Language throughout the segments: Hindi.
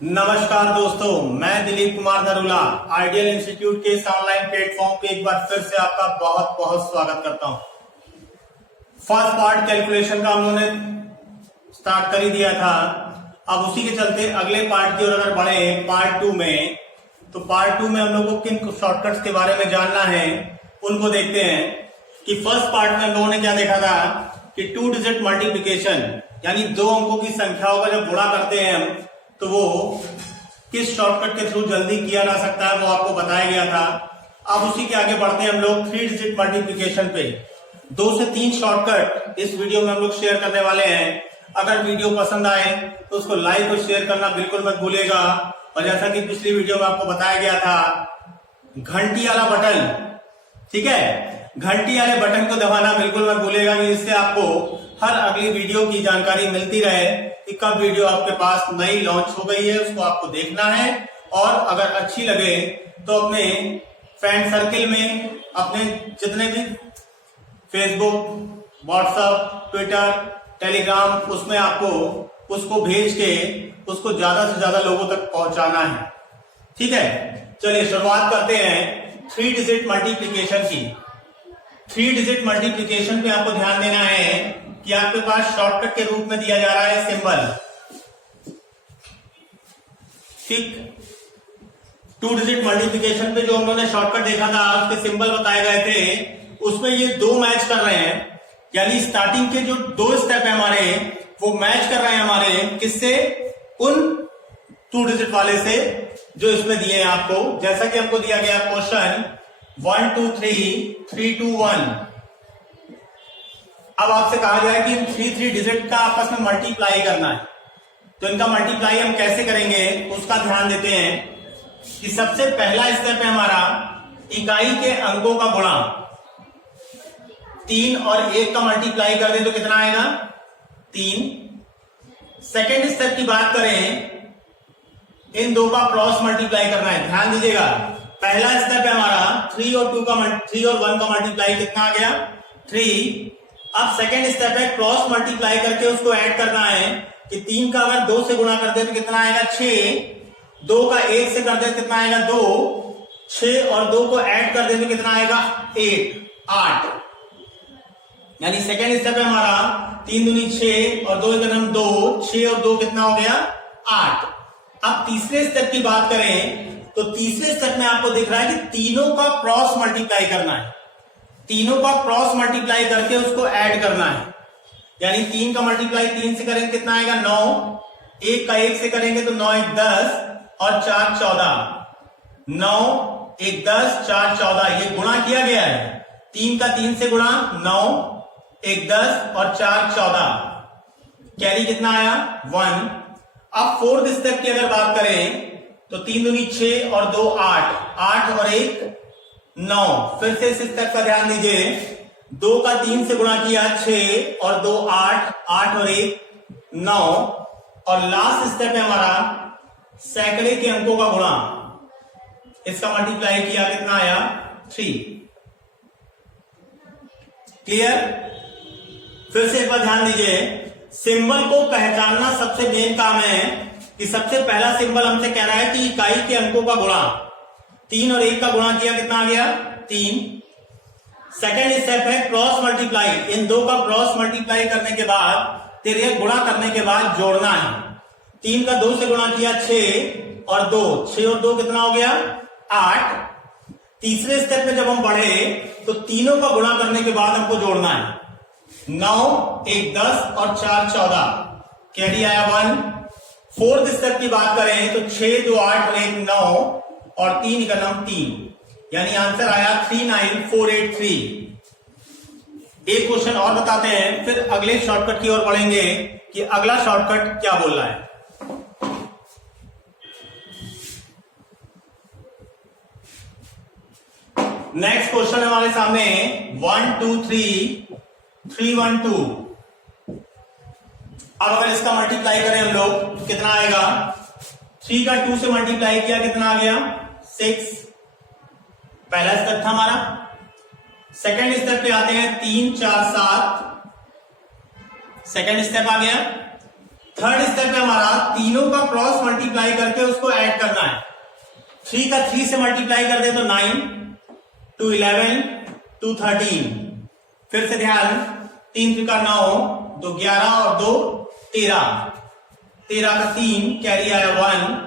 नमस्कार दोस्तों, मैं दिलीप कुमार नरूला आइडियल इंस्टीट्यूट के इस ऑनलाइन प्लेटफॉर्म पे एक बार फिर से आपका बहुत बहुत स्वागत करता हूं। फर्स्ट पार्ट कैलकुलेशन का हम लोगों ने स्टार्ट कर ही दिया था। अब उसी के चलते अगले पार्ट की ओर अगर बढ़े पार्ट 2 में, तो पार्ट 2 में हम लोग को किन शॉर्टकट्स के बारे में जानना है उनको देखते हैं। कि फर्स्ट पार्ट में हम लोगों ने क्या देखा था कि 2 डिजिट मल्टीप्लीकेशन यानी 2 अंकों की संख्याओं का जब गुणा करते हैं हम, तो वो किस शॉर्टकट के थ्रू जल्दी किया जा सकता है वो आपको बताया गया था। अब उसी के आगे बढ़ते हैं हम लोग 3 डिजिट मल्टीप्लीकेशन पे। 2 से 3 शॉर्टकट इस वीडियो में हम लोग शेयर करने वाले हैं। अगर वीडियो पसंद आए तो उसको लाइक और शेयर करना बिल्कुल मत भूलिएगा। और जैसा कि पिछली वीडियो में आपको बताया गया था, घंटी वाला बटन, ठीक है, घंटी वाले बटन को दबाना बिल्कुल मत भूलिएगा, जिससे आपको हर अगली वीडियो की जानकारी मिलती रहे कि कब वीडियो आपके पास नई लॉन्च हो गई है, उसको आपको देखना है। और अगर अच्छी लगे तो अपने फ्रेंड सर्किल में, अपने जितने भी फेसबुक, व्हाट्सएप, ट्विटर, टेलीग्राम, उसमें आपको उसको भेज के उसको ज्यादा से ज्यादा लोगों तक पहुंचाना है। ठीक है, चलिए शुरुआत करते हैं 3 डिजिट मल्टीप्लीकेशन की। 3 डिजिट मल्टीप्लीकेशन पे आपको ध्यान देना है कि आपके पास शॉर्टकट के रूप में दिया जा रहा है सिंबल। ठीक, 2 डिजिट मल्टीप्लीकेशन पे जो हम लोगों ने शॉर्टकट देखा था, उसके सिंबल बताए गए थे, उसमें ये 2 मैच कर रहे हैं। यानी स्टार्टिंग के जो 2 स्टेप है हमारे, वो मैच कर रहे हैं हमारे किससे, उन 2 डिजिट वाले से जो इसमें दिए हैं आपको। जैसा कि आपको दिया गया क्वेश्चन 1 2 3 3 2 1। अब आपसे कहा गया है कि इन 3 डिजिट का आपस में मल्टीप्लाई करना है। तो इनका मल्टीप्लाई हम कैसे करेंगे उसका ध्यान देते हैं। कि सबसे पहला स्टेप है हमारा इकाई के अंकों का गुणा। 3 और 1 का मल्टीप्लाई कर दें तो कितना आएगा, 3। सेकेंड स्टेप की बात करें, इन 2 का क्रॉस मल्टीप्लाई करना है। ध्यान दीजिएगा, पहला स्टेप है हमारा 3 और 1 का मल्टीप्लाई कितना आ गया, 3। अब सेकेंड स्टेप है क्रॉस मल्टीप्लाई करके उसको ऐड करना है। कि 3 का अगर 2 से गुणा कर दे तो कितना आएगा, 6। 2 का 1 से कर दे तो कितना आएगा, 2। 6 और 2 को ऐड कर दे तो कितना आएगा, 8। यानी सेकेंड स्टेप है हमारा 3 दूनी 6 और 2 का नाम 2, 6 और 2 कितना हो गया, 8। अब तीसरे स्टेप की बात करें तो तीसरे स्टेप में आपको दिख रहा है कि तीनों का क्रॉस मल्टीप्लाई करना है। तीनों का क्रॉस मल्टीप्लाई करके उसको ऐड करना है। यानी 3 का मल्टीप्लाई 3 से करेंगे कितना आएगा, 9। 1 का 1 से करेंगे तो 9 1 10 और 4 14। 9 1 10 4 14 ये गुणा किया गया है। 3 का 3 से गुणा 9 1 10 और 4 14। कैरी कितना आया, 1। अब फोर्थ स्टेप की अगर बात करें तो 3 दूनी 6 और 2 8, 8 और 1 9। फिर से इस स्टेप का ध्यान दीजिए, 2 का 3 से गुणा किया 6 और 2 8, 8 और 1 9। और लास्ट स्टेप है हमारा सैकड़े के अंकों का गुणा। इसका मल्टीप्लाई किया कितना आया, 3। क्लियर। फिर से एक बार ध्यान दीजिए, सिंबल को पहचानना सबसे मेन काम है। कि सबसे पहला सिंबल हमसे कह रहा है कि इकाई के अंकों का गुणा। 3 और 1 का गुणा किया कितना आ गया, 3। सेकेंड स्टेप है क्रॉस मल्टीप्लाई। इन 2 का क्रॉस मल्टीप्लाई करने के बाद फिर ये गुणा करने के बाद जोड़ना है। 3 का 2 से गुणा किया 6 और 2, 6 और 2 कितना हो गया, 8। तीसरे स्टेप में जब हम बढ़े तो तीनों का गुणा करने के बाद हमको जोड़ना है। 9 1 10 और 4 14, कैरी आया 1। फोर्थ स्टेप की बात करें तो 6 2 8 और 1 9 और 3 का नाम 3। यानी आंसर आया 39483। एक क्वेश्चन और बताते हैं, फिर अगले शॉर्टकट की ओर बढ़ेंगे कि अगला शॉर्टकट क्या बोल रहा है। नेक्स्ट क्वेश्चन है हमारे सामने 1 2 3 3 1 2। अब अगर इसका मल्टीप्लाई करें हम लोग कितना आएगा, 3 का 2 से मल्टीप्लाई किया कितना आ गया, 6। पहला स्टेप था हमारा। सेकेंड स्टेप पे आते हैं 3 4 7। सेकेंड स्टेप आ गया। थर्ड स्टेप है हमारा तीनों का क्रॉस मल्टीप्लाई करके उसको ऐड करना है। 3 का 3 से मल्टीप्लाई कर दे तो 9, 2 11, 2 13। फिर से ध्यान, 3 3 का 9, 2 11 और 2 13, 13 का 3 कैरी आया 1।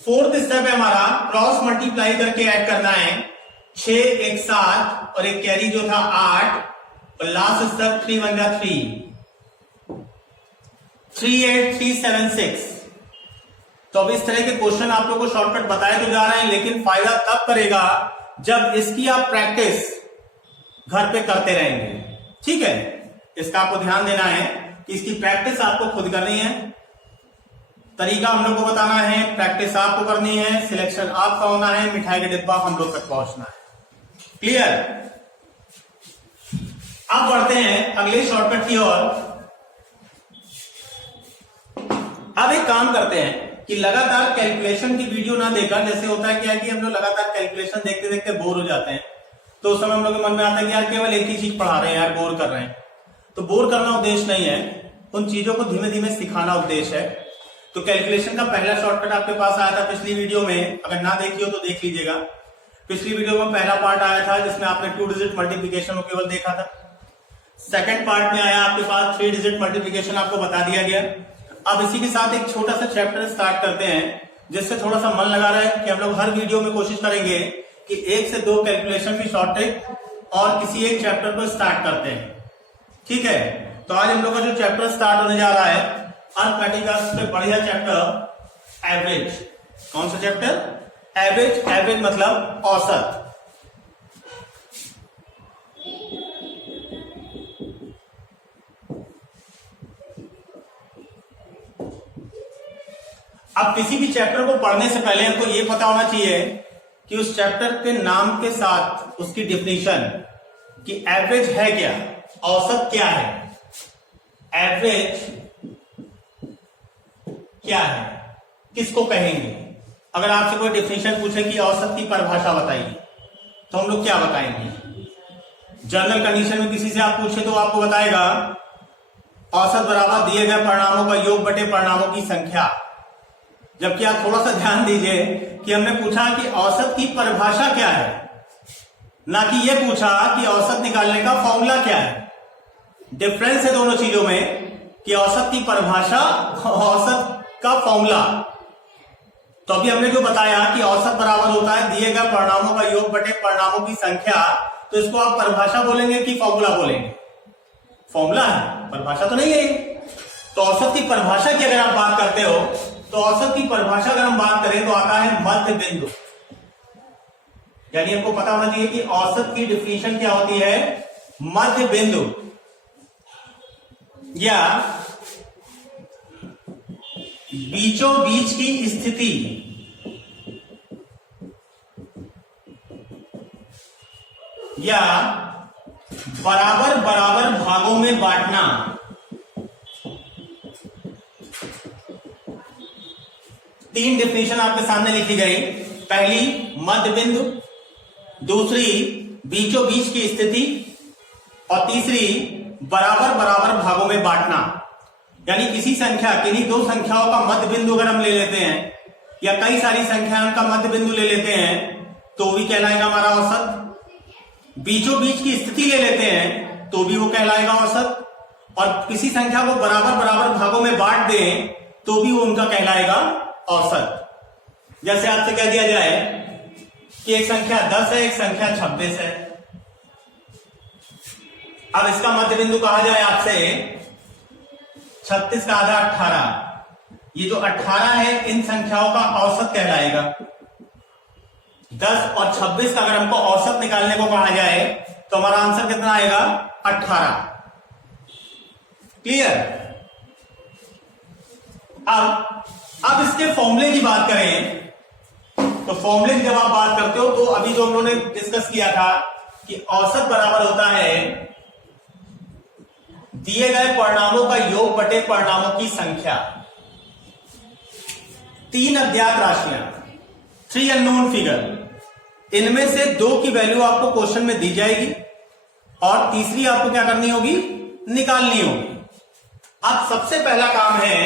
फोर्थ स्टेप है हमारा क्रॉस मल्टीप्लाई करके ऐड करना है। 6 1 7 और एक कैरी जो था 8 और लास्ट स्टेप 3 1 जा 3, 3 8 3 7 6। तो अब इस तरह के क्वेश्चन आप लोगों को शॉर्टकट बताए तो जा रहे हैं, लेकिन फायदा तब करेगा जब इसकी आप प्रैक्टिस घर पे करते रहेंगे। ठीक है, इसका आपको ध्यान देना है कि इसकी प्रैक्टिस आपको खुद करनी है। तरीका हम लोग को बताना है, प्रैक्टिस आपको करनी है, सिलेक्शन आपका होना है, मिठाई का डिब्बा हम लोग तक पहुंचना है। क्लियर? अब बढ़ते हैं अगले शॉर्टकट की ओर। अब एक काम करते हैं कि लगातार कैलकुलेशन की वीडियो ना देखकर, जैसे होता है क्या कि हम लोग लगातार कैलकुलेशन देखते देखते बोर हो जाते हैं, तो उस समय हम लोग के मन में आता है कि यार केवल एक ही चीज पढ़ा रहे हैं यार, बोर कर रहे हैं। तो बोर करना उद्देश्य नहीं है, उन चीजों को धीमे धीमे सिखाना उद्देश्य है। तो कैलकुलेशन का पहला शॉर्टकट आपके पास आया था पिछली वीडियो में, अगर ना देखी हो तो देख लीजिएगा। पिछली वीडियो में पहला पार्ट आया था जिसमें आपने 2 डिजिट मल्टीप्लिकेशन को केवल देखा था। सेकंड पार्ट में आया आपके पास 3 डिजिट मल्टीप्लिकेशन, आपको बता दिया गया। अब इसी के साथ एक छोटा सा चैप्टर स्टार्ट करते हैं, जिससे थोड़ा सा मन लगा रहा है कि हम लोग हर वीडियो में कोशिश करेंगे कि 1 से 2 कैलकुलेशन की शॉर्ट ट्रिक और किसी एक चैप्टर को स्टार्ट करते हैं। ठीक है, तो आज हम लोग का जो चैप्टर स्टार्ट होने जा रहा है अर्थमेटिक पे बढ़िया चैप्टर एवरेज। कौन सा चैप्टर? एवरेज। एवरेज मतलब औसत। अब किसी भी चैप्टर को पढ़ने से पहले हमको ये पता होना चाहिए कि उस चैप्टर के नाम के साथ उसकी डिफिनीशन कि एवरेज है क्या, औसत क्या है, एवरेज क्या है, किसको कहेंगे। अगर आपसे कोई डिफिनीशन पूछे कि औसत की परिभाषा बताइए, तो हम लोग क्या बताएंगे? जनरल कंडीशन में किसी से आप पूछे तो आपको बताएगा औसत बराबर दिए गए परिणामों का योग बटे परिणामों की संख्या। जबकि आप थोड़ा सा ध्यान दीजिए कि हमने पूछा कि औसत की परिभाषा क्या है, ना कि यह पूछा कि औसत निकालने का फॉर्मूला क्या है। डिफरेंस है दोनों चीजों में कि औसत की परिभाषा, औसत का फॉर्मूला। तो अभी हमने जो बताया कि औसत बराबर होता है दिए गए परिणामों का योग बटे परिणामों की संख्या, तो इसको आप परिभाषा बोलेंगे कि फॉर्मूला बोलेंगे? फॉर्मूला है, परिभाषा तो नहीं है। तो औसत की परिभाषा की अगर आप बात करते हो, तो औसत की परिभाषा अगर हम बात करें तो आता है मध्य बिंदु। यानी हमको पता होना चाहिए कि औसत की डिफिनीशन क्या होती है? मध्य बिंदु या बीचों बीच की स्थिति, या बराबर बराबर भागों में बांटना। तीन डिफिनीशन आपके सामने लिखी गई। पहली मध्य बिंदु, दूसरी बीचों बीच की स्थिति, और तीसरी बराबर बराबर भागों में बांटना। यानी किसी संख्या, किन्हीं दो संख्याओं का मध्य बिंदु अगर हम ले लेते हैं, या कई सारी संख्याओं का मध्य बिंदु ले लेते हैं, तो भी कहलाएगा हमारा औसत। बीचों बीच की स्थिति ले लेते हैं तो भी वो कहलाएगा औसत, और किसी संख्या को बराबर बराबर भागों में बांट दें तो भी वो उनका कहलाएगा औसत। जैसे आपसे कह दिया जाए कि एक संख्या 10 है, एक संख्या 26 है। अब इसका मध्य बिंदु कहा जाए आपसे 36 का आधा 18, ये जो 18 है इन संख्याओं का औसत कहलाएगा। 10 और 26 का अगर हमको औसत निकालने को कहा जाए तो हमारा आंसर कितना आएगा? 18। क्लियर? अब इसके फॉर्मूले की बात करें तो फॉर्मूले की जब आप बात करते हो तो अभी जो हम लोगों ने डिस्कस किया था कि औसत बराबर होता है दिए गए परिणामों का योग बटे परिणामों की संख्या। तीन अज्ञात राशियां, 3 अननोन फिगर, इनमें से 2 की वैल्यू आपको क्वेश्चन में दी जाएगी और तीसरी आपको क्या करनी होगी? निकालनी होगी। अब सबसे पहला काम है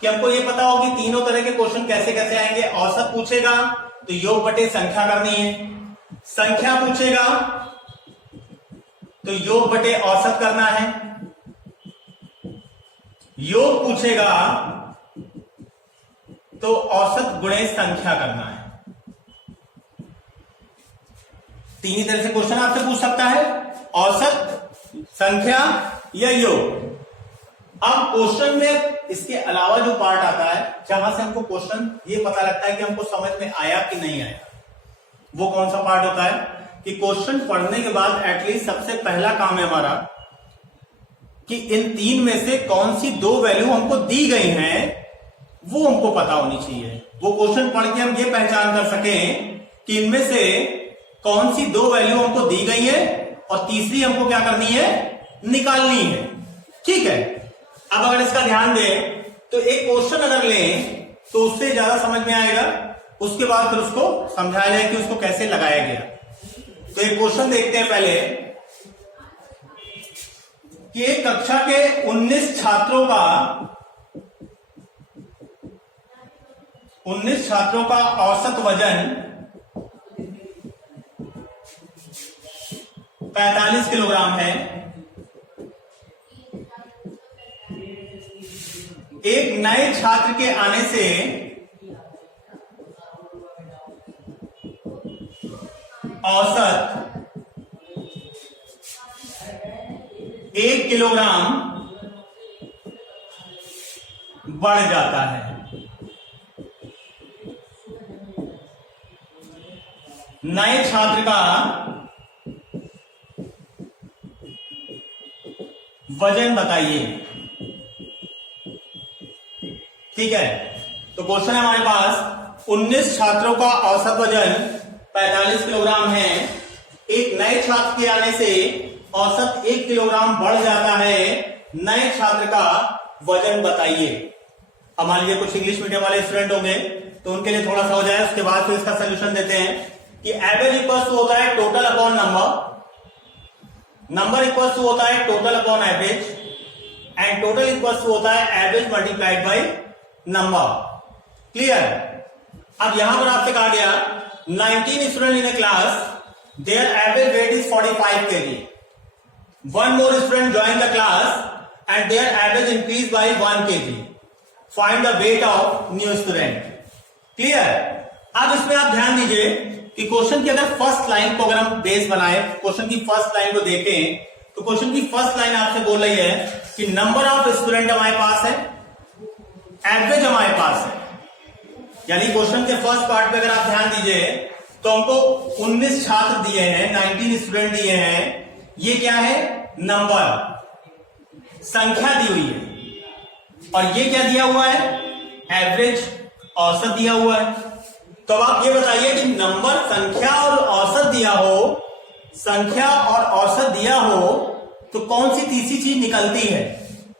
कि हमको ये पता हो कि तीनों तरह के क्वेश्चन कैसे कैसे आएंगे। औसत पूछेगा तो योग बटे संख्या करनी है, संख्या पूछेगा तो योग बटे औसत करना है, योग पूछेगा तो औसत गुणे संख्या करना है। तीन ही तरह से क्वेश्चन आपसे पूछ सकता है, औसत, संख्या या योग। अब क्वेश्चन में इसके अलावा जो पार्ट आता है जहां से हमको क्वेश्चन ये पता लगता है कि हमको समझ में आया कि नहीं आया, वो कौन सा पार्ट होता है कि क्वेश्चन पढ़ने के बाद एटलीस्ट सबसे पहला काम है हमारा कि इन तीन में से कौन सी दो वैल्यू हमको दी गई हैं वो हमको पता होनी चाहिए। वो क्वेश्चन पढ़ के हम ये पहचान कर सकें कि इनमें से कौन सी दो वैल्यू हमको दी गई है और तीसरी हमको क्या करनी है, निकालनी है। ठीक है, अब अगर इसका ध्यान दें तो एक क्वेश्चन अगर लें तो उससे ज्यादा समझ में आएगा, उसके बाद फिर उसको समझाया जाए कि उसको कैसे लगाया गया। तो एक क्वेश्चन देखते हैं पहले कि एक कक्षा के 19 छात्रों का औसत वजन 45 किलोग्राम है। एक नए छात्र के आने से औसत 1 किलोग्राम बढ़ जाता है। नए छात्र का वजन बताइए। ठीक है, तो क्वेश्चन है हमारे पास 19 छात्रों का औसत वजन 45 किलोग्राम है। एक नए छात्र के आने से औसत 1 किलोग्राम बढ़ जाता है। नए छात्र का वजन बताइए। अब मान लीजिए कुछ इंग्लिश मीडियम वाले स्टूडेंट होंगे तो उनके लिए थोड़ा सा हो जाए, उसके बाद फिर इसका सोल्यूशन देते हैं कि एवरेज इक्वल्स टू होता है total upon number, number equals to होता है total upon average, and total equals to होता है average multiplied by number. Clear? अब यहां पर आपसे कहा गया 19 student in a class, their average weight is 45 kg. One more student joined the class and their average increased by 1 kg. Find the weight of new student. Clear? अब इसमें आप ध्यान दीजिए कि क्वेश्चन की अगर फर्स्ट लाइन को अगर हम बेस बनाए, क्वेश्चन की फर्स्ट लाइन को देखें तो क्वेश्चन की फर्स्ट लाइन आपसे बोल रही है कि नंबर ऑफ स्टूडेंट हमारे पास है, एवरेज हमारे पास है। यानी क्वेश्चन के फर्स्ट पार्ट पे अगर आप ध्यान दीजिए तो हमको 19 छात्र दिए हैं, 19 स्टूडेंट दिए हैं। ये क्या है? नंबर, संख्या दी हुई है। और ये क्या दिया हुआ है? एवरेज, औसत दिया हुआ है। तो अब आप ये बताइए कि नंबर, संख्या और औसत दिया हो, संख्या और औसत दिया हो तो कौन सी तीसरी चीज निकलती है?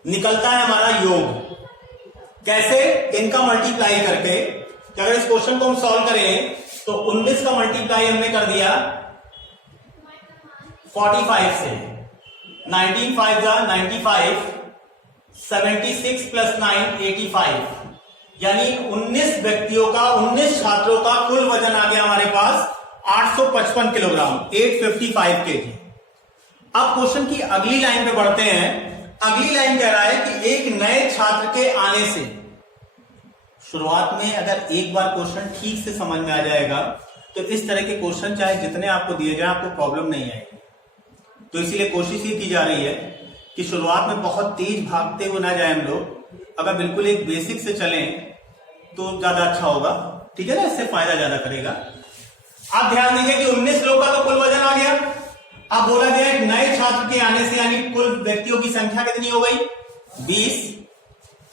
निकलता है हमारा योग। कैसे? इनका मल्टीप्लाई करके। कि अगर इस क्वेश्चन को हम सॉल्व करें तो 19 का मल्टीप्लाई हमने कर दिया 45 से, 19 5 जा 95, 76 प्लस 9 85, यानी 19 व्यक्तियों का, 19 छात्रों का कुल वजन आ गया हमारे पास 855 किलोग्राम, 855 kg। अब क्वेश्चन की अगली लाइन पे बढ़ते हैं। अगली लाइन कह रहा है कि एक नए छात्र के आने से, शुरुआत में अगर एक बार क्वेश्चन ठीक से समझ में आ जाएगा तो इस तरह के क्वेश्चन चाहे जितने आपको दिए जाए आपको प्रॉब्लम नहीं आएगी। तो इसीलिए कोशिश ये की जा रही है कि शुरुआत में बहुत तेज भागते हुए ना जाए हम लोग, अगर बिल्कुल एक बेसिक से चलें तो ज्यादा अच्छा होगा। ठीक है ना, इससे फायदा ज्यादा करेगा। आप ध्यान दीजिए कि 19 लोगों का तो कुल वजन आ गया। अब बोला गया एक नए छात्र के आने से, यानी कुल व्यक्तियों की संख्या कितनी हो गई? 20।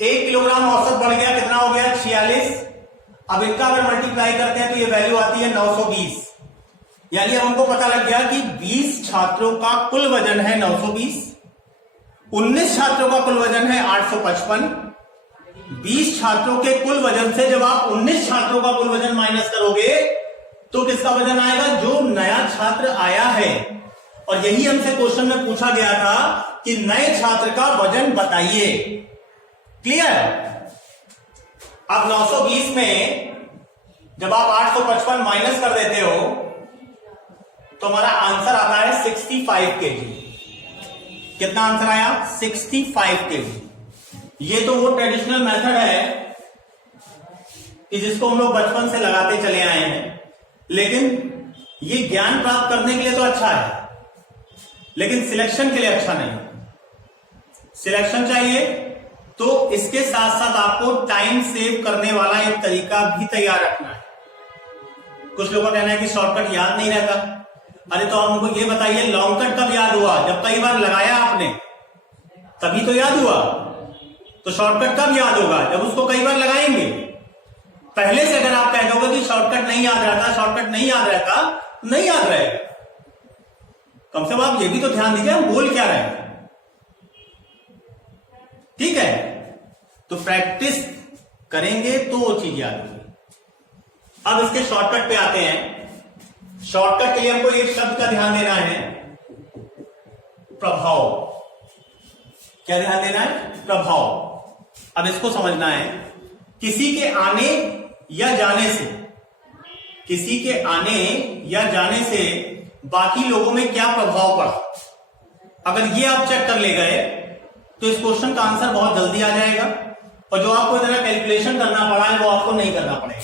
1 किलोग्राम औसत बढ़ गया, कितना हो गया? 46। अब इनका अगर मल्टीप्लाई करते हैं तो ये वैल्यू आती है 920। यानी अब हमको पता लग गया कि 20 छात्रों का कुल वजन है 920, 19 छात्रों का कुल वजन है 855। 20 छात्रों के कुल वजन से जब आप 19 छात्रों का कुल वजन माइनस करोगे तो किसका वजन आएगा? जो नया छात्र आया है। और यही हमसे क्वेश्चन में पूछा गया था कि नए छात्र का वजन बताइए। क्लियर? अब 920 में जब आप 855 माइनस कर देते हो तो हमारा आंसर आता है 65 kg। कितना आंसर आया? 65 kg। ये तो वो ट्रेडिशनल मेथड है कि जिसको हम लोग बचपन से लगाते चले आए हैं, लेकिन ये ज्ञान प्राप्त करने के लिए तो अच्छा है, लेकिन सिलेक्शन के लिए अच्छा नहीं। सिलेक्शन चाहिए तो इसके साथ साथ आपको टाइम सेव करने वाला एक तरीका भी तैयार रखना है। कुछ लोगों का कहना है कि शॉर्टकट याद नहीं रहता। अरे तो आप हमको ये बताइए, लॉन्ग कट कब याद हुआ? जब कई बार लगाया आपने तभी तो याद हुआ। तो शॉर्टकट कब याद होगा? जब उसको कई बार लगाएंगे। पहले से अगर आप कह दोगे कि शॉर्टकट नहीं याद रहता, शॉर्टकट नहीं याद रहता, तो नहीं याद रहेगा। कम से कम आप ये भी तो ध्यान दीजिए हम बोल क्या रहे हैं। ठीक है, तो प्रैक्टिस करेंगे तो वो चीज याद होगी। अब इसके शॉर्टकट पे आते हैं। शॉर्टकट के लिए हमको एक शब्द का ध्यान देना है, प्रभाव। क्या ध्यान देना है? प्रभाव। अब इसको समझना है, किसी के आने या जाने से, किसी के आने या जाने से बाकी लोगों में क्या प्रभाव पड़ा। अगर ये आप चेक कर ले गए तो इस क्वेश्चन का आंसर बहुत जल्दी आ जाएगा, और जो आपको इतना कैलकुलेशन करना पड़ा है वो आपको नहीं करना पड़ेगा।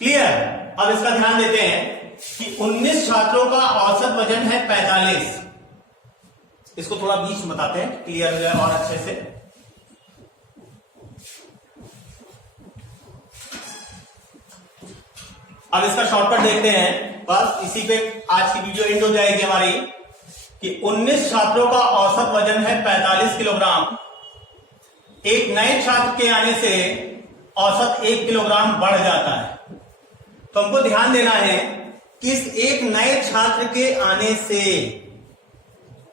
क्लियर? अब इसका ध्यान देते हैं कि 19 छात्रों का औसत वजन है 45। इसको थोड़ा बीच में बताते हैं, क्लियर हो जाए और अच्छे से। अब इसका शॉर्टकट देखते हैं, बस इसी पे आज की वीडियो एंड हो जाएगी हमारी। कि 19 छात्रों का औसत वजन है 45 किलोग्राम। एक नए छात्र के आने से औसत 1 किलोग्राम बढ़ जाता है। तो हमको ध्यान देना है कि इस एक नए छात्र के आने से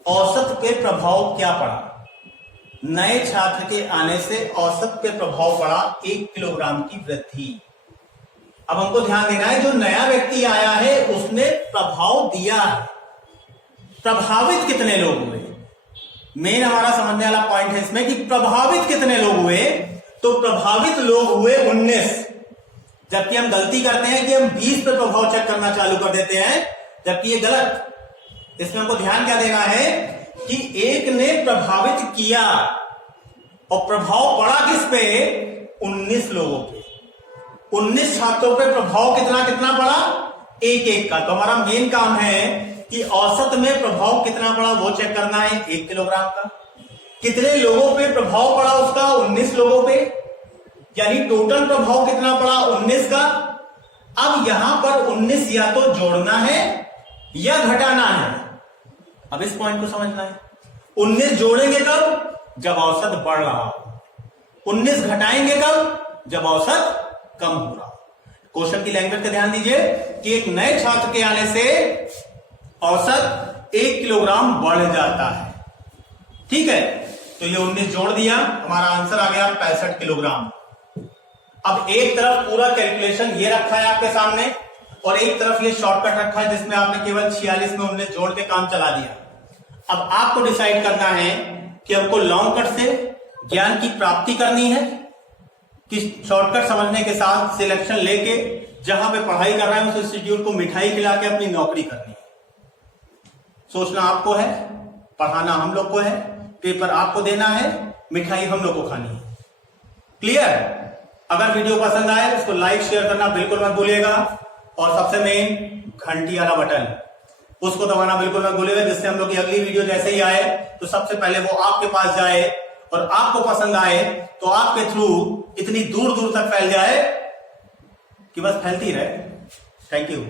औसत पे प्रभाव क्या पड़ा। नए छात्र के आने से औसत पे प्रभाव पड़ा 1 किलोग्राम की वृद्धि। अब हमको ध्यान देना है, जो नया व्यक्ति आया है उसने प्रभाव दिया है। प्रभावित कितने लोग हुए, मेन हमारा समझने वाला पॉइंट है इसमें कि प्रभावित कितने लोग हुए। तो प्रभावित लोग हुए 19, जबकि हम गलती करते हैं कि हम 20 पे प्रभाव चेक करना चालू कर देते हैं, जबकि ये गलत। इसमें हमको ध्यान क्या देना है कि एक ने प्रभावित किया और प्रभाव पड़ा किस पे? 19 लोगों पे। 19 छात्रों पे प्रभाव कितना कितना पड़ा? एक एक का। तो हमारा मेन काम है कि औसत में प्रभाव कितना पड़ा वो चेक करना है 1 किलोग्राम का। कितने लोगों पे प्रभाव पड़ा उसका? 19 लोगों पे, यानी टोटल प्रभाव कितना पड़ा? 19 का। अब यहां पर 19 या तो जोड़ना है या घटाना है। अब इस पॉइंट को समझना है। 19 जोड़ेंगे कब? जब औसत बढ़ रहा हो। 19 घटाएंगे कब? जब औसत कम हो रहा हो। क्वेश्चन की लैंग्वेज का ध्यान दीजिए कि एक नए छात्र के आने से औसत 1 किलोग्राम बढ़ जाता है। ठीक है, तो ये 19 जोड़ दिया, हमारा आंसर आ गया 65 किलोग्राम। अब एक तरफ पूरा कैलकुलेशन ये रखा है आपके सामने, और एक तरफ ये शॉर्टकट रखा है जिसमें आपने केवल 46 में 19 जोड़ के काम चला दिया। अब आपको डिसाइड करना है कि हमको लॉन्ग कट से ज्ञान की प्राप्ति करनी है कि शॉर्टकट समझने के साथ सिलेक्शन लेके जहां पे पढ़ाई कर रहे हैं उस इंस्टीट्यूट को मिठाई खिला के अपनी नौकरी करनी है। सोचना आपको है, पढ़ाना हम लोग को है, पेपर आपको देना है, मिठाई हम लोग को खानी है। क्लियर? अगर वीडियो पसंद आए उसको लाइक शेयर करना बिल्कुल मत भूलिएगा, और सबसे मेन घंटी वाला बटन उसको दबाना बिल्कुल मत भूलिएगा, जिससे हम लोग की अगली वीडियो जैसे ही आए तो सबसे पहले वो आपके पास जाए, और आपको पसंद आए तो आपके थ्रू इतनी दूर दूर तक फैल जाए कि बस फैलती रहे। Thank you.